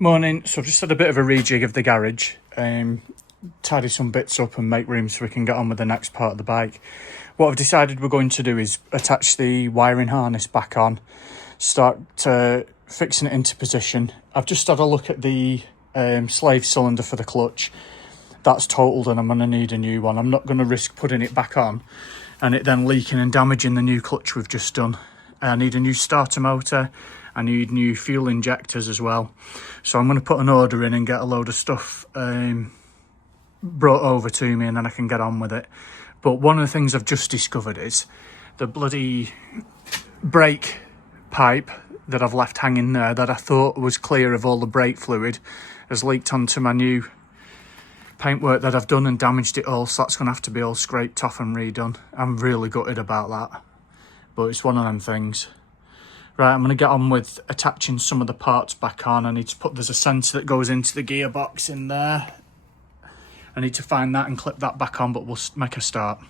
Morning. So I've just had a bit of a rejig of the garage, tidy some bits up and make room so we can get on with the next part of the bike. What I've decided we're going to do is attach the wiring harness back on, start fixing it into position. I've just had a look at the slave cylinder for the clutch. That's totaled and I'm going to need a new one. I'm not going to risk putting it back on and it then leaking and damaging the new clutch we've just done. I need a new starter motor. I need new fuel injectors as well. So I'm going to put an order in and get a load of stuff brought over to me and then I can get on with it. But one of the things I've just discovered is the bloody brake pipe that I've left hanging there that I thought was clear of all the brake fluid has leaked onto my new paintwork that I've done and damaged it all. So that's going to have to be all scraped off and redone. I'm really gutted about that. But it's one of them things. Right, I'm going to get on with attaching some of the parts back on. I need to there's a sensor that goes into the gearbox in there. I need to find that and clip that back on, but we'll make a start.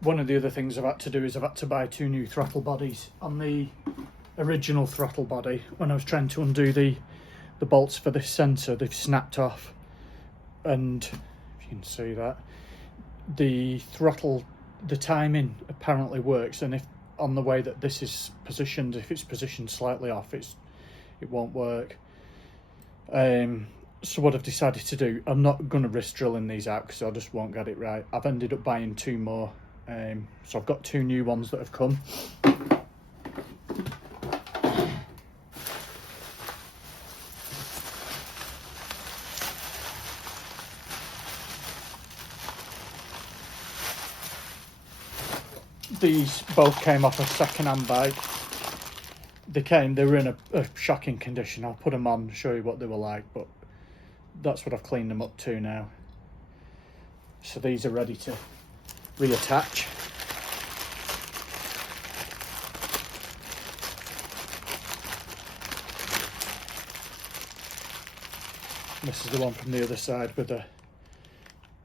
One of the other things I've had to do is I've had to buy 2 new throttle bodies. On the original throttle body, when I was trying to undo the bolts for this sensor, they've snapped off. And if you can see that, the throttle, the timing apparently works. And if on the way that this is positioned, if it's positioned slightly off, it won't work. So what I've decided to do, I'm not going to risk drilling these out because I just won't get it right. I've ended up buying 2 more. So I've got 2 new ones that have come. These both came off a second-hand bike. They were in a shocking condition. I'll put them on, show you what they were like, but that's what I've cleaned them up to now. So these are ready to reattach. This is the one from the other side with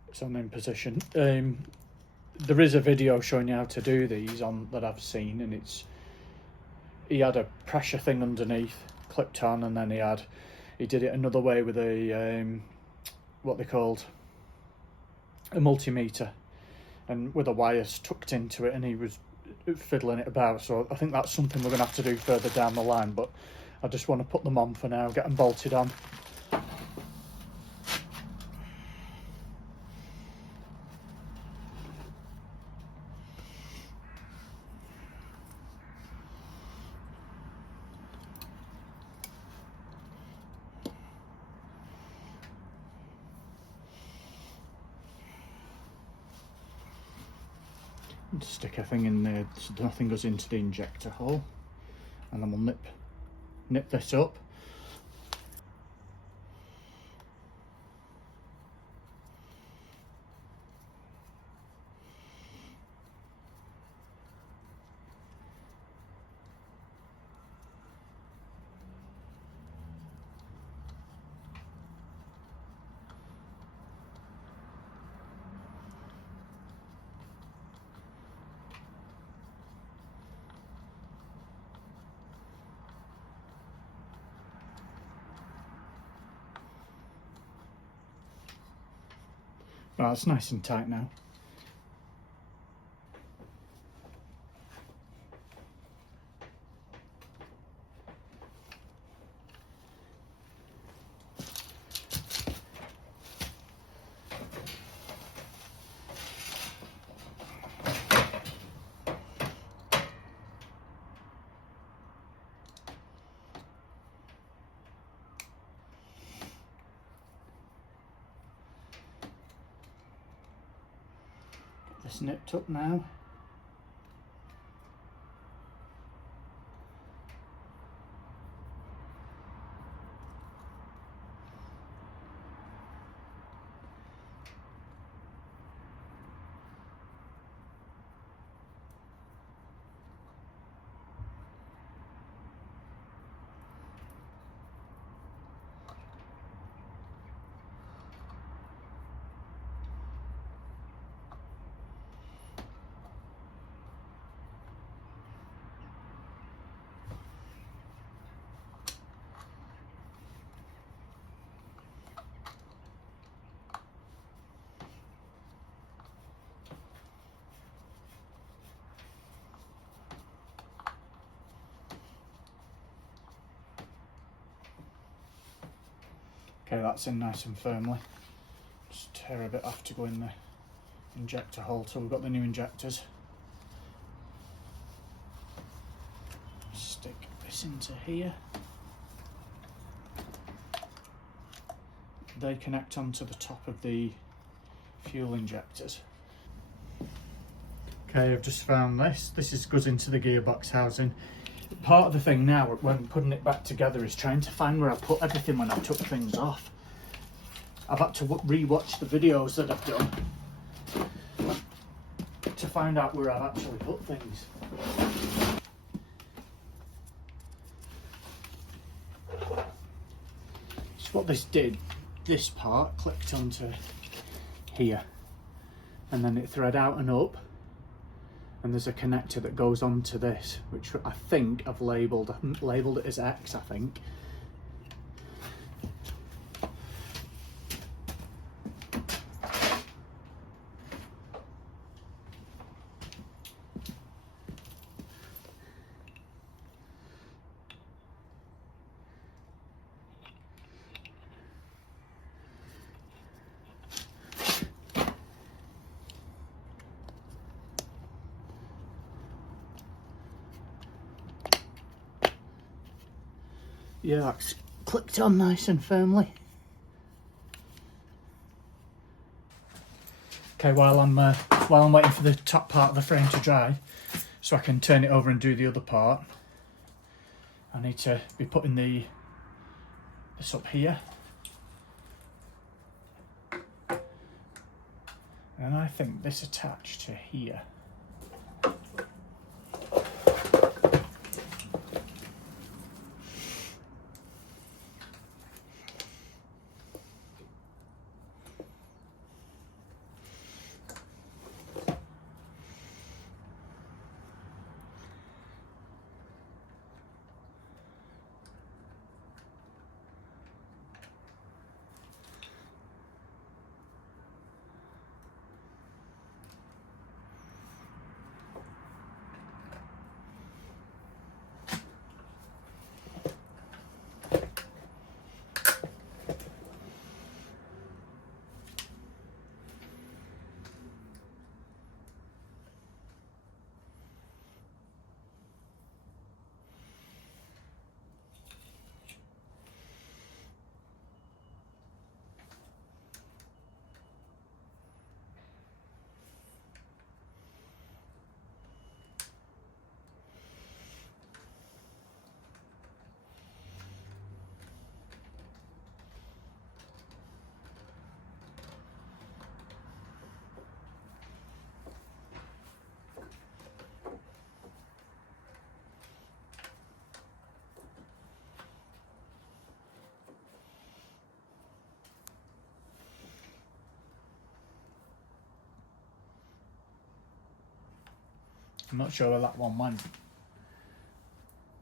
it's on in position. There is a video showing you how to do these that I've seen, and he had a pressure thing underneath clipped on, and then he did it another way with a what they called a multimeter, and with the wires tucked into it, and he was fiddling it about. So I think that's something we're going to have to do further down the line, but I just want to put them on for now, get them bolted on. Stick a thing in there so nothing goes into the injector hole, and then we'll nip nip this up. Right, it's nice and tight now. Get this nipped up now. Okay, that's in nice and firmly. Just tear a bit off to go in the injector hole. So we've got the new injectors. Stick this into here. They connect onto the top of the fuel injectors. Okay, I've just found this. This goes into the gearbox housing. Part of the thing now when putting it back together is trying to find where I put everything when I took things off. I've had to re-watch the videos that I've done to find out where I've actually put things. So what this did, this part clicked onto here and then it thread out and up, and there's a connector that goes onto this, which I think I've labelled it as X, I think. Yeah, that's clicked on nice and firmly. Okay, while I'm waiting for the top part of the frame to dry, so I can turn it over and do the other part, I need to be putting this up here. And I think this attached to here. I'm not sure where that one went.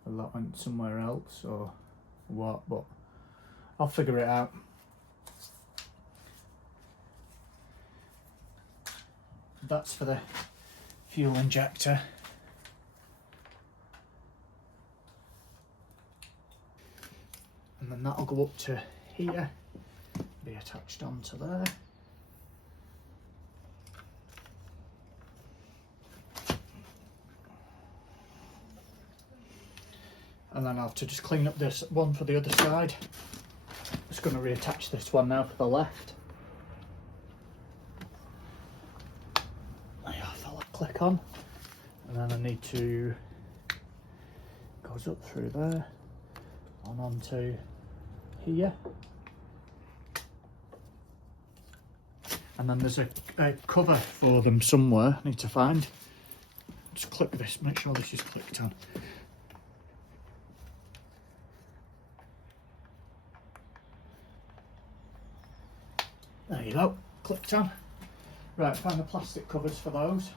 Whether that went somewhere else or what, but I'll figure it out. That's for the fuel injector. And then that'll go up to here, be attached onto there. And then I'll have to just clean up this one for the other side. Just going to reattach this one now for the left. Click on, and then I need to goes up through there on onto here, and then there's a cover for them somewhere I need to find. Just click this, make sure this is clicked on. There you go, clicked on. Right, find the plastic covers for those.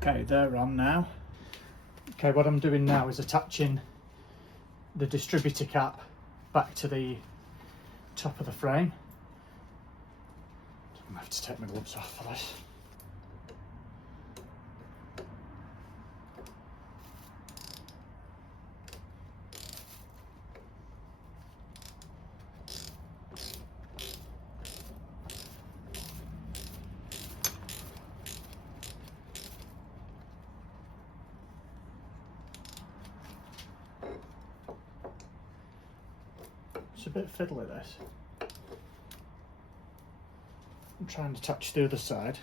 Okay, they're on now. Okay, what I'm doing now is attaching the distributor cap back to the top of the frame. I'm gonna have to take my gloves off for this. It's a bit fiddly, this. I'm trying to touch the other side.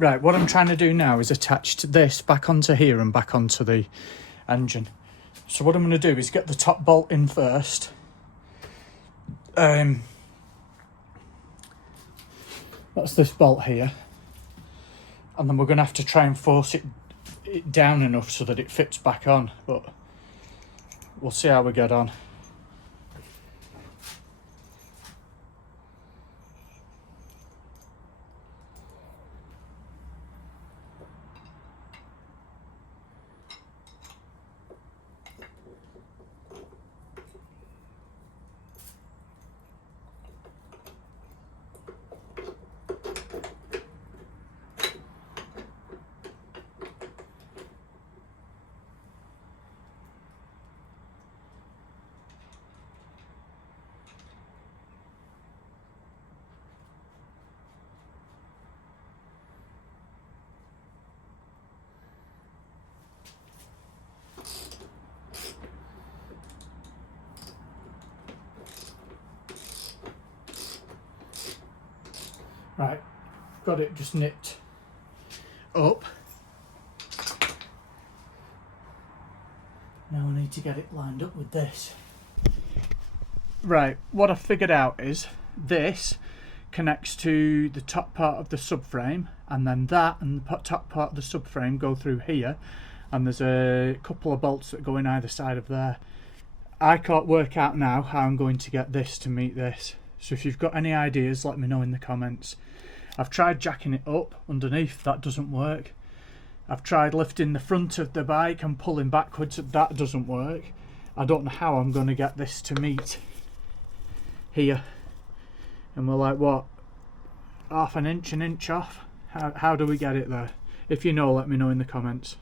Right, what I'm trying to do now is attach this back onto here and back onto the engine. So what I'm going to do is get the top bolt in first. That's this bolt here. And then we're going to have to try and force it down enough so that it fits back on. But we'll see how we get on. Right, got it just nipped up. Now I need to get it lined up with this. Right, what I figured out is this connects to the top part of the subframe, and then that and the top part of the subframe go through here, and there's a couple of bolts that go in either side of there. I can't work out now how I'm going to get this to meet this. So if you've got any ideas, let me know in the comments. I've tried jacking it up underneath, that doesn't work. I've tried lifting the front of the bike and pulling backwards, that doesn't work. I don't know how I'm going to get this to meet here. And we're like, what, half an inch off? How do we get it there? If you know, let me know in the comments.